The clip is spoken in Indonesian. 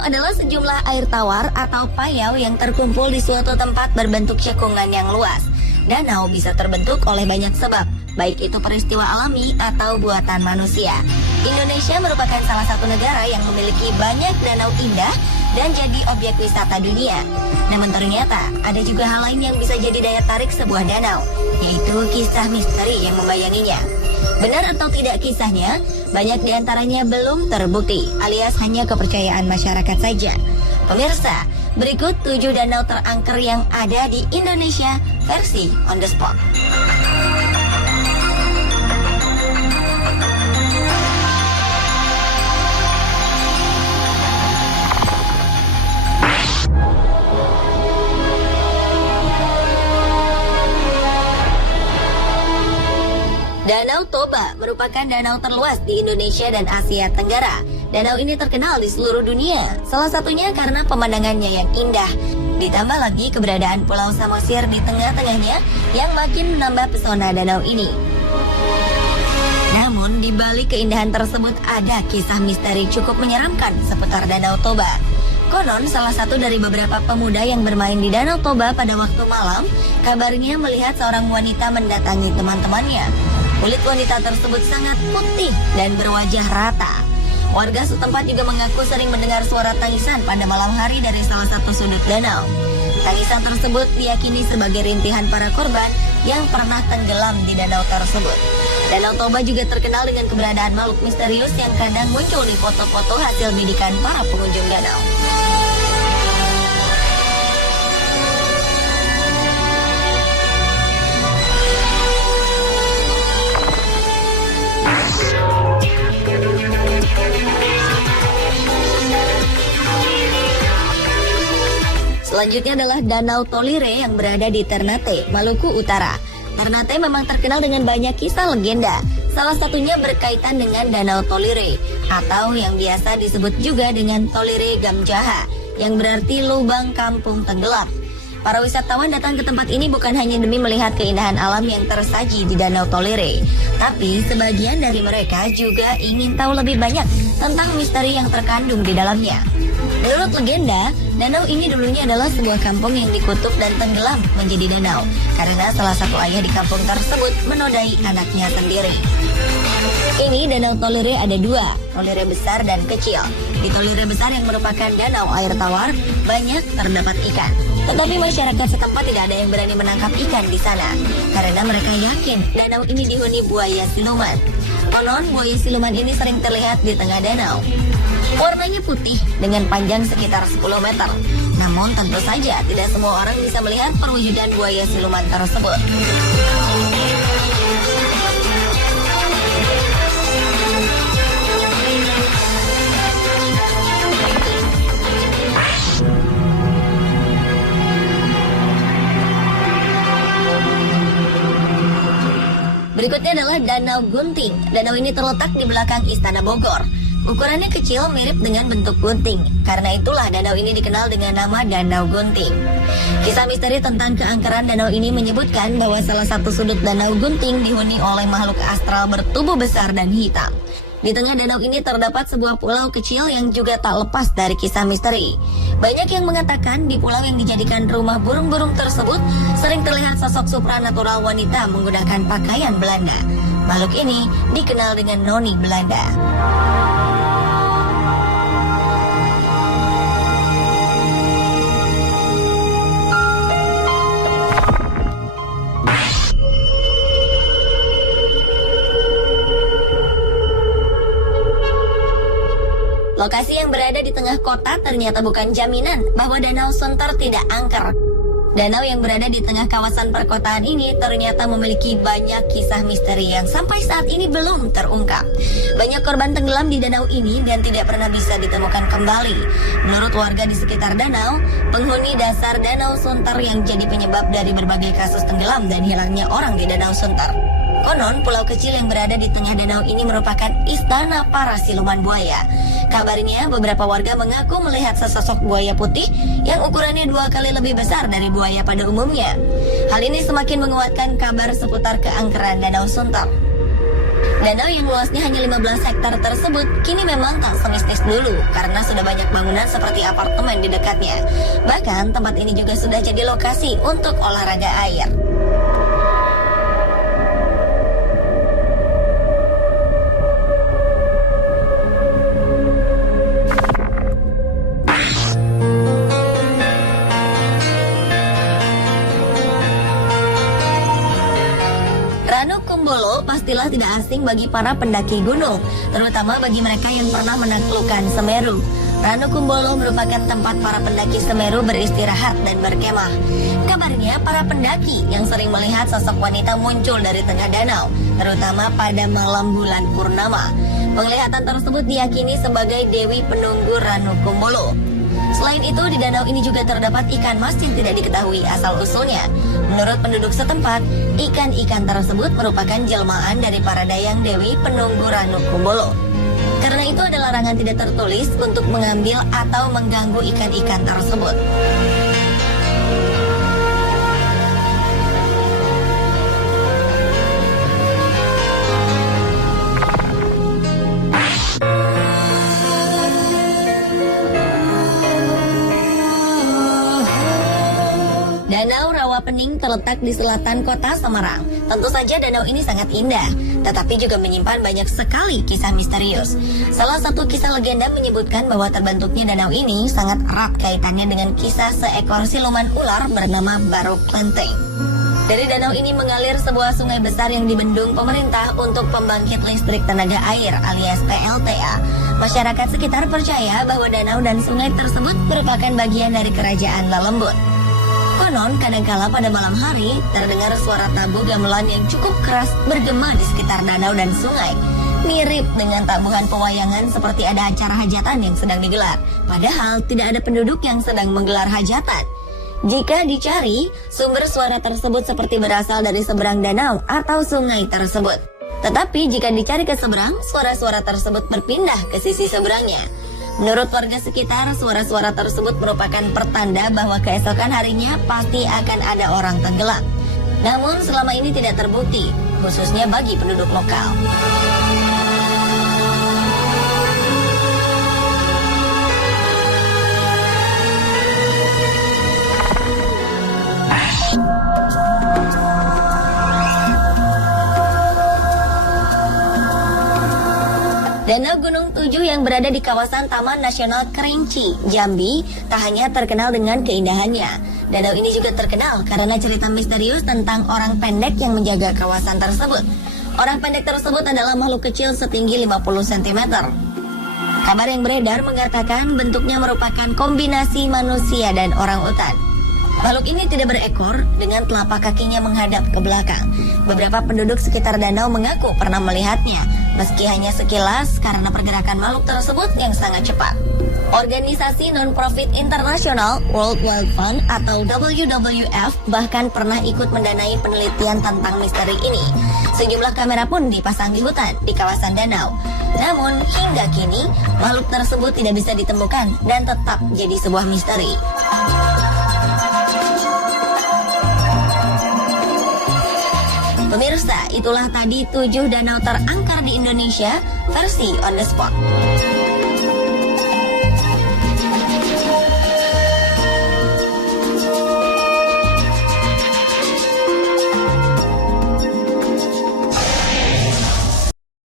Danau adalah sejumlah air tawar atau payau yang terkumpul di suatu tempat berbentuk cekungan yang luas. Danau bisa terbentuk oleh banyak sebab, baik itu peristiwa alami atau buatan manusia. Indonesia merupakan salah satu negara yang memiliki banyak danau indah dan jadi objek wisata dunia. Namun ternyata ada juga hal lain yang bisa jadi daya tarik sebuah danau, yaitu kisah misteri yang membayanginya. Benar atau tidak kisahnya, banyak diantaranya belum terbukti, alias hanya kepercayaan masyarakat saja. Pemirsa, berikut 7 danau terangker yang ada di Indonesia versi on the spot. Danau Toba merupakan danau terluas di Indonesia dan Asia Tenggara. Danau ini terkenal di seluruh dunia, salah satunya karena pemandangannya yang indah. Ditambah lagi keberadaan Pulau Samosir di tengah-tengahnya yang makin menambah pesona danau ini. Namun di balik keindahan tersebut ada kisah misteri cukup menyeramkan seputar Danau Toba. Konon salah satu dari beberapa pemuda yang bermain di Danau Toba pada waktu malam, kabarnya melihat seorang wanita mendatangi teman-temannya. Kulit wanita tersebut sangat putih dan berwajah rata. Warga setempat juga mengaku sering mendengar suara tangisan pada malam hari dari salah satu sudut danau. Tangisan tersebut diyakini sebagai rintihan para korban yang pernah tenggelam di danau tersebut. Danau Toba juga terkenal dengan keberadaan makhluk misterius yang kadang muncul di foto-foto hasil bidikan para pengunjung danau. Selanjutnya adalah Danau Tolire yang berada di Ternate, Maluku Utara. Ternate memang terkenal dengan banyak kisah legenda. Salah satunya berkaitan dengan Danau Tolire, atau yang biasa disebut juga dengan Tolire Gamjaha, yang berarti lubang kampung tenggelam. Para wisatawan datang ke tempat ini bukan hanya demi melihat keindahan alam yang tersaji di Danau Tolire, tapi sebagian dari mereka juga ingin tahu lebih banyak tentang misteri yang terkandung di dalamnya. Menurut legenda, danau ini dulunya adalah sebuah kampung yang dikutuk dan tenggelam menjadi danau karena salah satu ayah di kampung tersebut menodai anaknya sendiri. Ini Danau Tolire ada 2, Tolire besar dan kecil. Di Tolire besar yang merupakan danau air tawar, banyak terdapat ikan. Tetapi masyarakat setempat tidak ada yang berani menangkap ikan di sana karena mereka yakin danau ini dihuni buaya siluman. Konon buaya siluman ini sering terlihat di tengah danau. Warnanya putih dengan panjang sekitar 10 meter. Namun tentu saja tidak semua orang bisa melihat perwujudan buaya siluman tersebut. Berikutnya adalah Danau Gunting. Danau ini terletak di belakang Istana Bogor. Ukurannya kecil mirip dengan bentuk gunting. Karena itulah danau ini dikenal dengan nama Danau Gunting. Kisah misteri tentang keangkeran danau ini menyebutkan bahwa salah satu sudut Danau Gunting dihuni oleh makhluk astral bertubuh besar dan hitam. Di tengah danau ini terdapat sebuah pulau kecil yang juga tak lepas dari kisah misteri. Banyak yang mengatakan di pulau yang dijadikan rumah burung-burung tersebut sering terlihat sosok supranatural wanita menggunakan pakaian Belanda. Makhluk ini dikenal dengan Noni Belanda. Lokasi yang berada di tengah kota ternyata bukan jaminan bahwa Danau Sunter tidak angker. Danau yang berada di tengah kawasan perkotaan ini ternyata memiliki banyak kisah misteri yang sampai saat ini belum terungkap. Banyak korban tenggelam di danau ini dan tidak pernah bisa ditemukan kembali. Menurut warga di sekitar danau, penghuni dasar Danau Sunter yang jadi penyebab dari berbagai kasus tenggelam dan hilangnya orang di Danau Sunter. Konon, pulau kecil yang berada di tengah danau ini merupakan istana para siluman buaya. Kabarnya, beberapa warga mengaku melihat sesosok buaya putih yang ukurannya 2 kali lebih besar dari buaya pada umumnya. Hal ini semakin menguatkan kabar seputar keangkeran Danau Sunter. Danau yang luasnya hanya 15 hektar tersebut kini memang tak semistis dulu karena sudah banyak bangunan seperti apartemen di dekatnya. Bahkan tempat ini juga sudah jadi lokasi untuk olahraga air. Ranu Kumbolo pastilah tidak asing bagi para pendaki gunung, terutama bagi mereka yang pernah menaklukkan Semeru. Ranu Kumbolo merupakan tempat para pendaki Semeru beristirahat dan berkemah. Kabarnya para pendaki yang sering melihat sosok wanita muncul dari tengah danau, terutama pada malam bulan purnama. Penglihatan tersebut diyakini sebagai Dewi Penunggu Ranu Kumbolo. Selain itu, di danau ini juga terdapat ikan mas yang tidak diketahui asal-usulnya. Menurut penduduk setempat, ikan-ikan tersebut merupakan jelmaan dari para dayang Dewi Penunggu Ranu Kumbolo. Karena itu ada larangan tidak tertulis untuk mengambil atau mengganggu ikan-ikan tersebut. Danau Rawapening terletak di selatan kota Semarang. Tentu saja danau ini sangat indah, tetapi juga menyimpan banyak sekali kisah misterius. Salah satu kisah legenda menyebutkan bahwa terbentuknya danau ini sangat erat kaitannya dengan kisah seekor siluman ular bernama Baruk Klenteng. Dari danau ini mengalir sebuah sungai besar yang dibendung pemerintah untuk pembangkit listrik tenaga air alias PLTA. Masyarakat sekitar percaya bahwa danau dan sungai tersebut merupakan bagian dari kerajaan Lalembut. Konon, kadangkala pada malam hari, terdengar suara tabu gamelan yang cukup keras bergema di sekitar danau dan sungai. Mirip dengan tabuhan pewayangan seperti ada acara hajatan yang sedang digelar. Padahal, tidak ada penduduk yang sedang menggelar hajatan. Jika dicari, sumber suara tersebut seperti berasal dari seberang danau atau sungai tersebut. Tetapi jika dicari ke seberang, suara-suara tersebut berpindah ke sisi seberangnya. Menurut warga sekitar, suara-suara tersebut merupakan pertanda bahwa keesokan harinya pasti akan ada orang tenggelam. Namun selama ini tidak terbukti, khususnya bagi penduduk lokal. Danau Gunung Tujuh yang berada di kawasan Taman Nasional Kerinci, Jambi, tak hanya terkenal dengan keindahannya. Danau ini juga terkenal karena cerita misterius tentang orang pendek yang menjaga kawasan tersebut. Orang pendek tersebut adalah makhluk kecil setinggi 50 cm. Kabar yang beredar mengatakan bentuknya merupakan kombinasi manusia dan orangutan. Makhluk ini tidak berekor dengan telapak kakinya menghadap ke belakang. Beberapa penduduk sekitar danau mengaku pernah melihatnya, meski hanya sekilas karena pergerakan makhluk tersebut yang sangat cepat. Organisasi non-profit internasional World Wild Fund atau WWF bahkan pernah ikut mendanai penelitian tentang misteri ini. Sejumlah kamera pun dipasang di hutan di kawasan danau. Namun hingga kini makhluk tersebut tidak bisa ditemukan dan tetap jadi sebuah misteri. Pemirsa, itulah tadi 7 danau terangker di Indonesia versi on the spot.